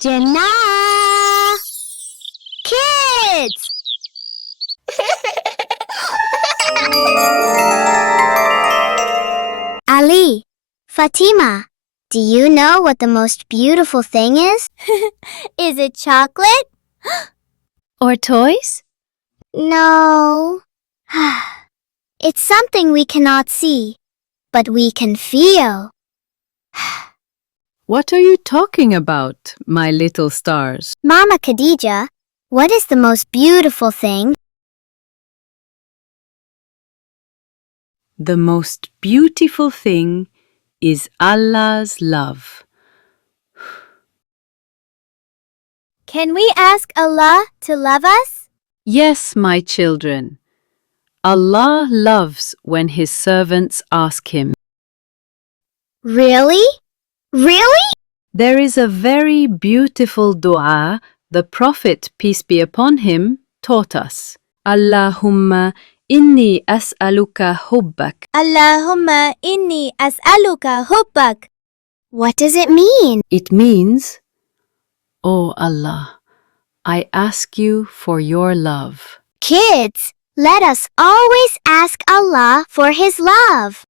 Jannah! Kids! Ali, Fatima, do you know what the most beautiful thing is? Is it chocolate? Or toys? No. It's something we cannot see, but we can feel. What are you talking about, my little stars? Mama Khadija, what is the most beautiful thing? The most beautiful thing is Allah's love. Can we ask Allah to love us? Yes, my children. Allah loves when His servants ask Him. Really? Really? There is a very beautiful dua the Prophet, peace be upon him, taught us. Allahumma inni as'aluka hubbak. Allahumma inni as'aluka hubbak. What does it mean? It means, O Allah, I ask you for your love. Kids, let us always ask Allah for His love.